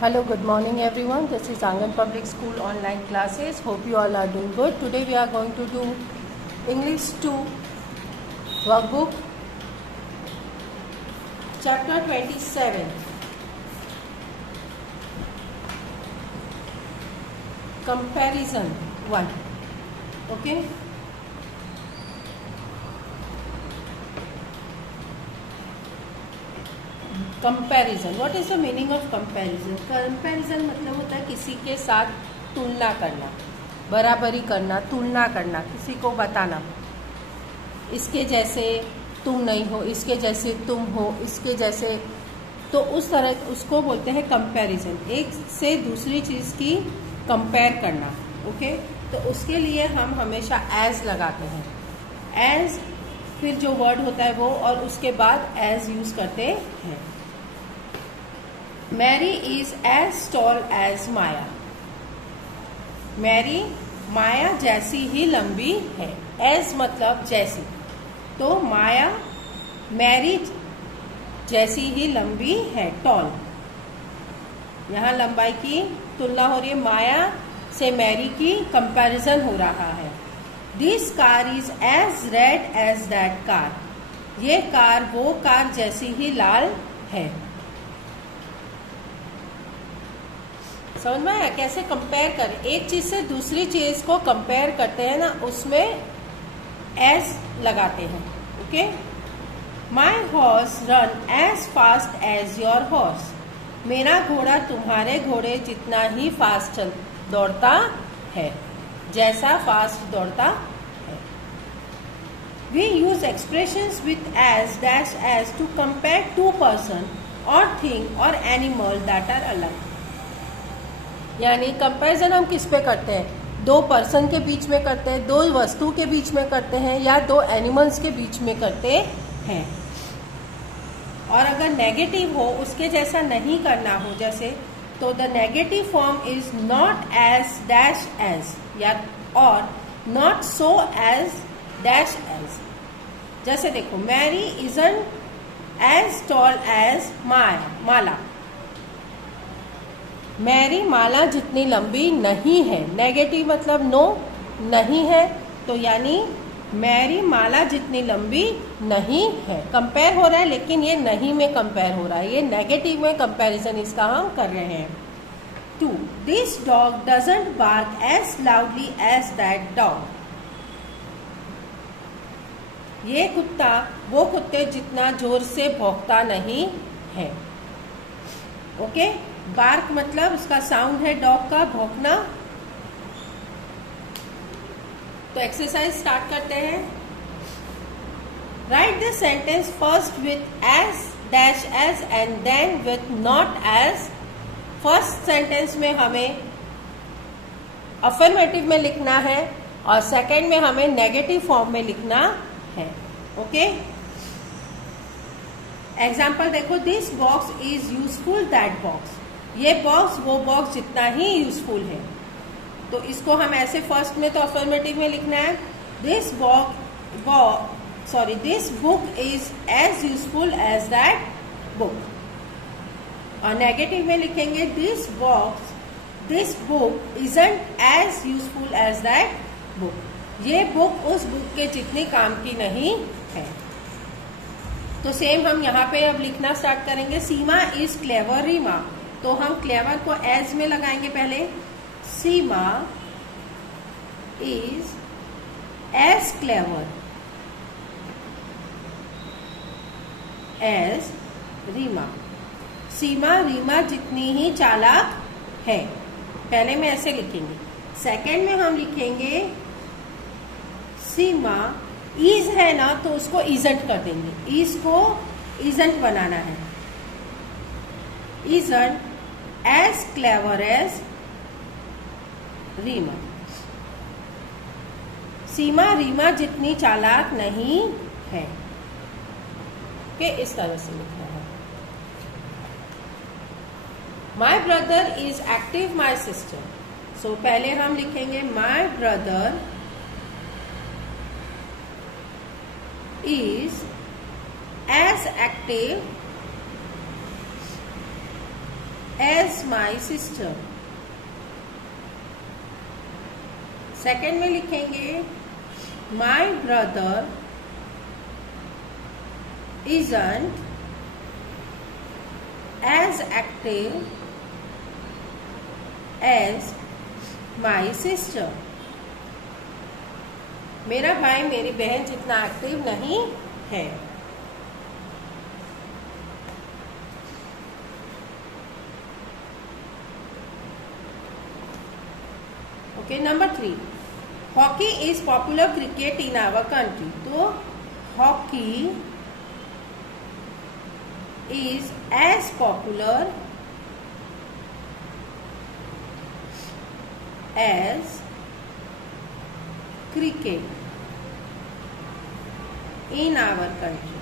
Hello, good morning everyone. This is Angan Public School online classes. Hope you all are doing good. Today we are going to do English 2 workbook chapter 27. Comparison 1. Okay. Comparison. What is the meaning of comparison? Comparison मतलब होता है किसी के साथ तुलना करना, बराबरी करना, तुलना करना, किसी को बताना इसके जैसे तुम नहीं हो, इसके जैसे तुम हो, इसके जैसे, तो उस तरह उसको बोलते हैं कंपैरिजन. एक से दूसरी चीज की कंपेयर करना. ओके, तो उसके लिए हम हमेशा एज लगाते हैं. एज, फिर जो वर्ड होता है वो, और उसके बाद एज यूज करते हैं. Mary is as tall as Maya. Mary Maya जैसी ही लंबी है. एज मतलब जैसी, तो माया मैरी जैसी ही लंबी है. टॉल, यहाँ लंबाई की तुलना हो रही है. माया से मैरी की कंपैरिजन हो रहा है. This car is as red as that car. ये कार वो कार जैसी ही लाल है. समझ में आया कैसे कंपेयर करें? एक चीज से दूसरी चीज को कंपेयर करते हैं ना, उसमें एज लगाते हैं. Okay. My horse run as fast as your horse. मेरा घोड़ा तुम्हारे घोड़े जितना ही फास्ट दौड़ता है, जैसा फास्ट दौड़ता है. We use expressions with as dash as to compare two person और थिंग और एनिमल दैट आर अलग. यानी कंपैरिजन हम किस पे करते हैं? दो पर्सन के बीच में करते हैं, दो वस्तु के बीच में करते हैं, या दो एनिमल्स के बीच में करते हैं. और अगर नेगेटिव हो, उसके जैसा नहीं करना हो, जैसे, तो the negative form is not as dash as, या और not so as dash as. जैसे देखो, Mary isn't as tall as Mala. Mary Mala जितनी लंबी नहीं है. नेगेटिव मतलब नो, नहीं है, तो यानी मैरी माला जितनी लंबी नहीं है. कंपेयर हो रहा है, लेकिन ये नहीं में कंपेयर हो रहा है, ये नेगेटिव में कंपैरिजन इसका हम कर रहे हैं. 2. This dog doesn't bark as loudly as that dog. ये कुत्ता वो कुत्ते जितना जोर से भौंकता नहीं है. ओके. बार्क मतलब उसका साउंड है डॉग का, भौंकना. तो एक्सरसाइज स्टार्ट करते हैं. Write the sentence first with as dash as and then with not as. First sentence में हमें अफर्मेटिव में लिखना है और सेकंड में हमें नेगेटिव फॉर्म में लिखना है. ओके. एग्जाम्पल देखो. This box is useful that box. ये बॉक्स वो बॉक्स जितना ही यूजफुल है. तो इसको हम ऐसे फर्स्ट में तो अफर्मेटिव में लिखना है. This this book is as useful as that book. और नेगेटिव में लिखेंगे this book isn't as useful as that book. ये बुक उस बुक के जितनी काम की नहीं है. तो सेम हम यहाँ पे अब लिखना स्टार्ट करेंगे. Seema is clever Reema. तो हम क्लेवर को एज में लगाएंगे पहले. Seema is as clever as Reema. Seema Reema जितनी ही चालाक है. पहले में ऐसे लिखेंगे. सेकंड में हम लिखेंगे सीमा इज है ना, तो उसको इजंट कर देंगे. इज को इजंट बनाना है. Isn't as clever as Reema. Seema Reema जितनी चालाक नहीं है. के इस तरह से लिखना है. My brother is active my sister. So पहले हम लिखेंगे my brother is as active as my sister। Second में लिखेंगे my brother isn't as active as my sister। मेरा भाई मेरी बहन जितना एक्टिव नहीं है। Okay, number 3, hockey is popular cricket in our country. तो hockey is as popular as cricket in our country.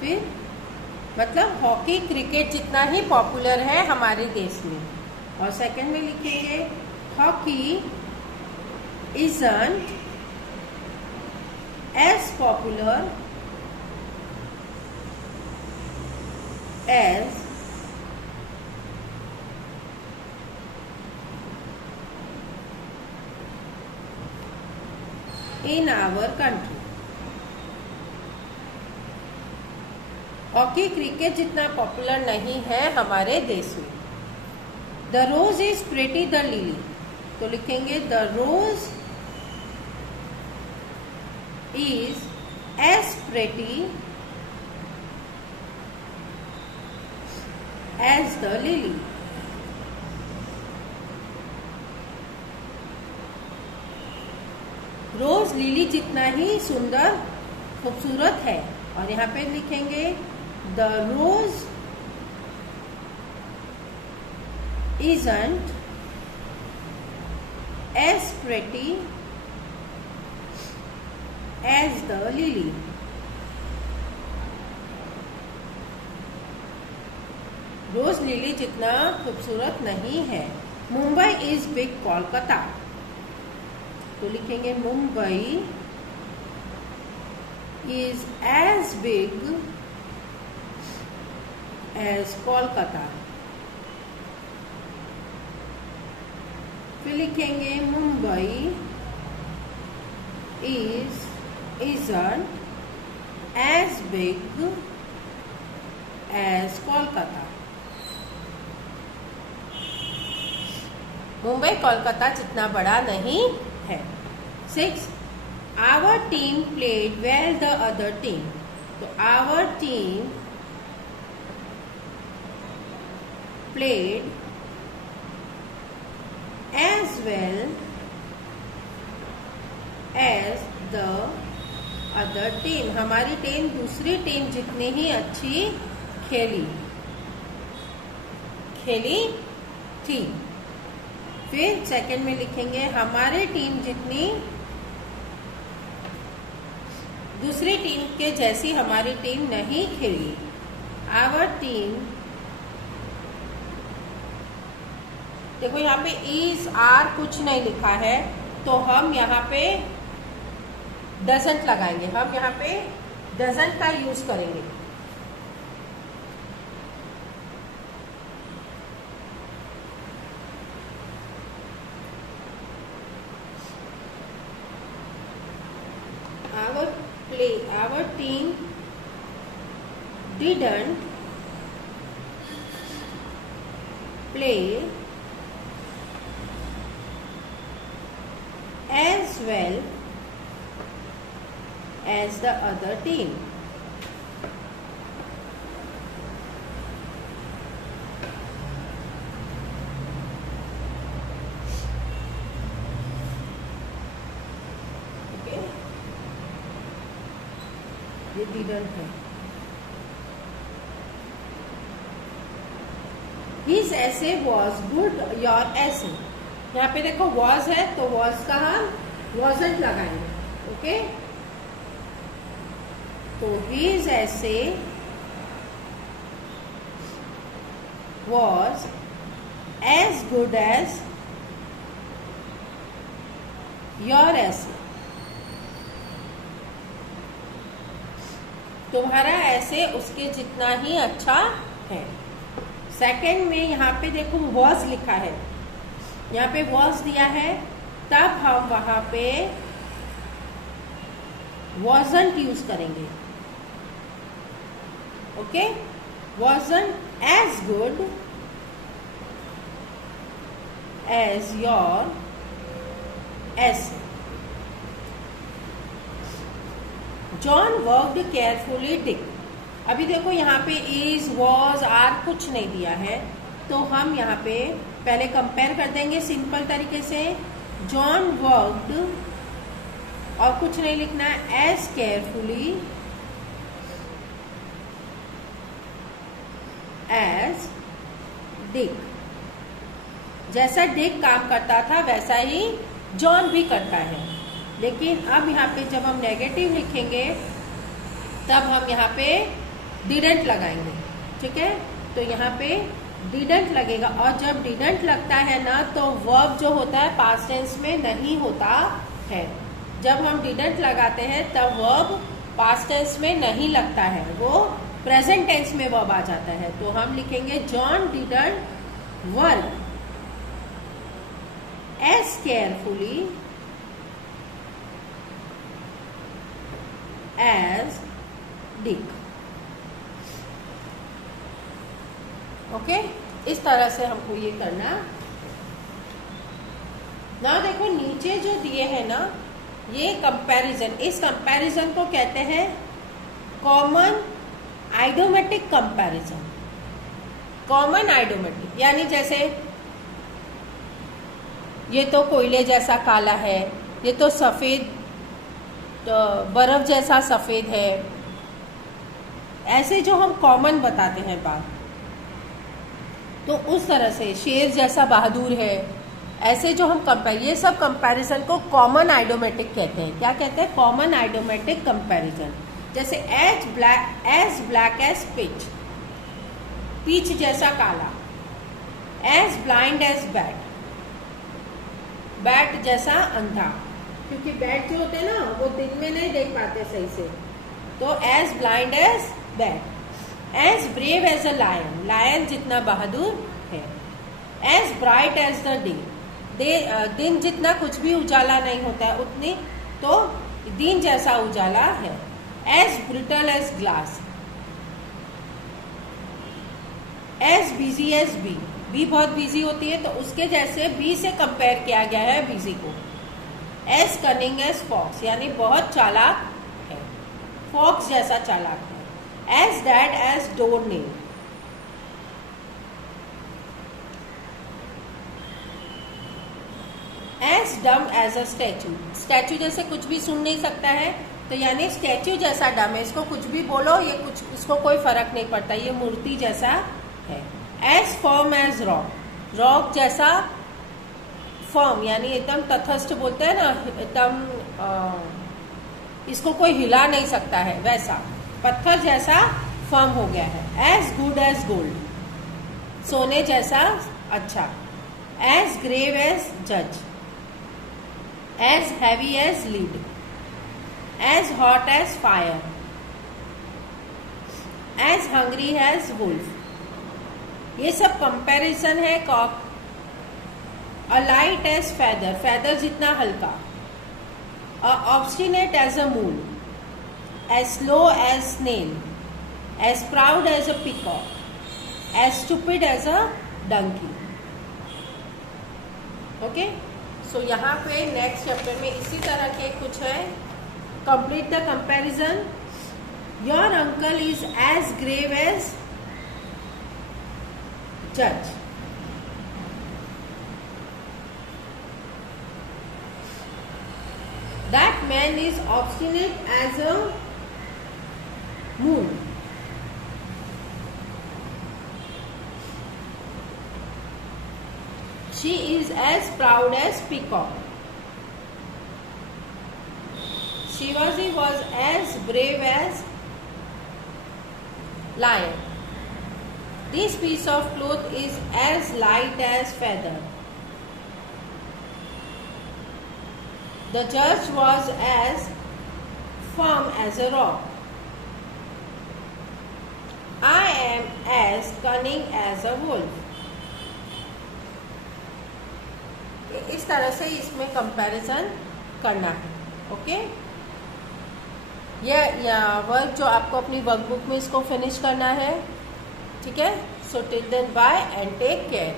फिर मतलब हॉकी क्रिकेट जितना ही पॉपुलर है हमारे देश में। और सेकंड में लिखेंगे hockey isn't as popular as in our country. Hockey cricket जितना पॉपुलर नहीं है हमारे देश में। The rose is pretty the lily. तो लिखेंगे the rose is as pretty as the lily. Rose lily जितना ही सुंदर खूबसूरत है। और यहाँ पे लिखेंगे the rose isn't as pretty as the lily। Rose lily जितना खूबसूरत नहीं है। Mumbai is big Kolkata. तो लिखेंगे Mumbai is as big as Kolkata. फिर लिखेंगे Mumbai isn't as big as Kolkata. Mumbai Kolkata जितना बड़ा नहीं है। 6, our team played well the other team। तो our team played as well as the other team। हमारी टीम दूसरी टीम जितनी ही अच्छी खेली थी। फिर सेकंड में लिखेंगे हमारी टीम जितनी दूसरी टीम के जैसी हमारी टीम नहीं खेली। आवर टीम, देखो यहाँ पे इज आर कुछ नहीं लिखा है तो हम यहाँ पे डजंट लगाएंगे। हम यहाँ पे डजंट का यूज करेंगे। Our team didn't play as well as the other team। ये didn't है। His essay was good, your essay। यहाँ पे देखो was है तो was का हम wasn't लगाएंगे। ओके, तो his essay was as good as your essay। तुम्हारा ऐसे उसके जितना ही अच्छा है। सेकंड में यहाँ पे देखो वॉज लिखा है, यहाँ पे वॉज दिया है, तब हम वहां पे wasn't यूज करेंगे। Okay, wasn't as good as your essay. John worked carefully Dick. अभी देखो यहाँ पे is, was, are कुछ नहीं दिया है, तो हम यहाँ पे पहले कंपेयर कर देंगे सिंपल तरीके से। John worked और कुछ नहीं लिखना है, as carefully as Dick। जैसा डिक काम करता था वैसा ही जॉन भी करता है। लेकिन अब यहाँ पे जब हम नेगेटिव लिखेंगे तब हम यहाँ पे डिडंट लगाएंगे, ठीक है। तो यहाँ पे डिडंट लगेगा, और जब डिडंट लगता है ना तो वर्ब जो होता है पास्ट टेंस में नहीं होता है। जब हम डिडंट लगाते हैं तब वर्ब पास्ट टेंस में नहीं लगता है, वो प्रेजेंट टेंस में वर्ब आ जाता है। तो हम लिखेंगे John didn't work as carefully as Dick। Okay, इस तरह से हमको ये करना। ना देखो नीचे जो दिए हैं ना, ये कंपैरिजन, इस कंपैरिजन को कहते हैं कॉमन आइडोमेटिक कंपैरिजन। कॉमन आइडोमेटिक यानी जैसे ये तो कोयले जैसा काला है, ये तो सफेद बर्फ जैसा सफेद है, ऐसे जो हम कॉमन बताते हैं बात, तो उस तरह से शेर जैसा बहादुर है, ऐसे जो हम कंपेयर, ये सब कंपैरिजन को कॉमन आइडोमेटिक कहते हैं। क्या कहते हैं? Common idiomatic comparison. जैसे as black as pitch, pitch जैसा काला। As blind as bat, bat जैसा अंधा, क्योंकि बैट जो होते हैं ना वो दिन में नहीं देख पाते सही से, तो as blind as bat. As brave as a lion, lion जितना बहादुर है। As bright as the day, दिन जितना कुछ भी उजाला नहीं होता है उतनी, तो दिन जैसा उजाला है। As brittle as glass. As busy as bee बहुत बिजी होती है तो उसके जैसे बी से कंपेयर किया गया है बिजी को। एज कनिंग एज फॉक्स, यानी बहुत चालाक है, फॉक्स जैसा चालाक है। As dead as door nail. As dumb as a statue, statue जैसे कुछ भी सुन नहीं सकता है, तो यानी स्टैचू जैसा डम है, इसको कुछ भी बोलो ये कुछ, इसको कोई फर्क नहीं पड़ता, ये मूर्ति जैसा है। As firm as rock, rock जैसा फर्म, यानी एकदम तटस्थ बोलते हैं ना, एकदम इसको कोई हिला नहीं सकता है, वैसा पत्थर जैसा फर्म हो गया है। एज गुड एज गोल्ड, सोने जैसा अच्छा। एज ग्रेव एज जज। As heavy as lead. As hot as fire. As hungry as wolf. ये सब कंपैरिजन है। A light as feather, feather जितना हल्का। Obstinate as a moon. As slow as snail. As proud as a peacock. As stupid as a donkey. Okay, so यहाँ पे next chapter में इसी तरह के कुछ है। Complete the comparison. Your uncle is as grave as judge. That man is obstinate as a moon. She is as proud as peacock. Shivaji was as brave as lion. This piece of cloth is as light as feather. The judge was as firm as a rock. as cunning as a wolf। इस तरह से इसमें comparison करना है। Okay, ये work जो आपको अपनी वर्कबुक में इसको फिनिश करना है। ठीक है, so till then bye and take care.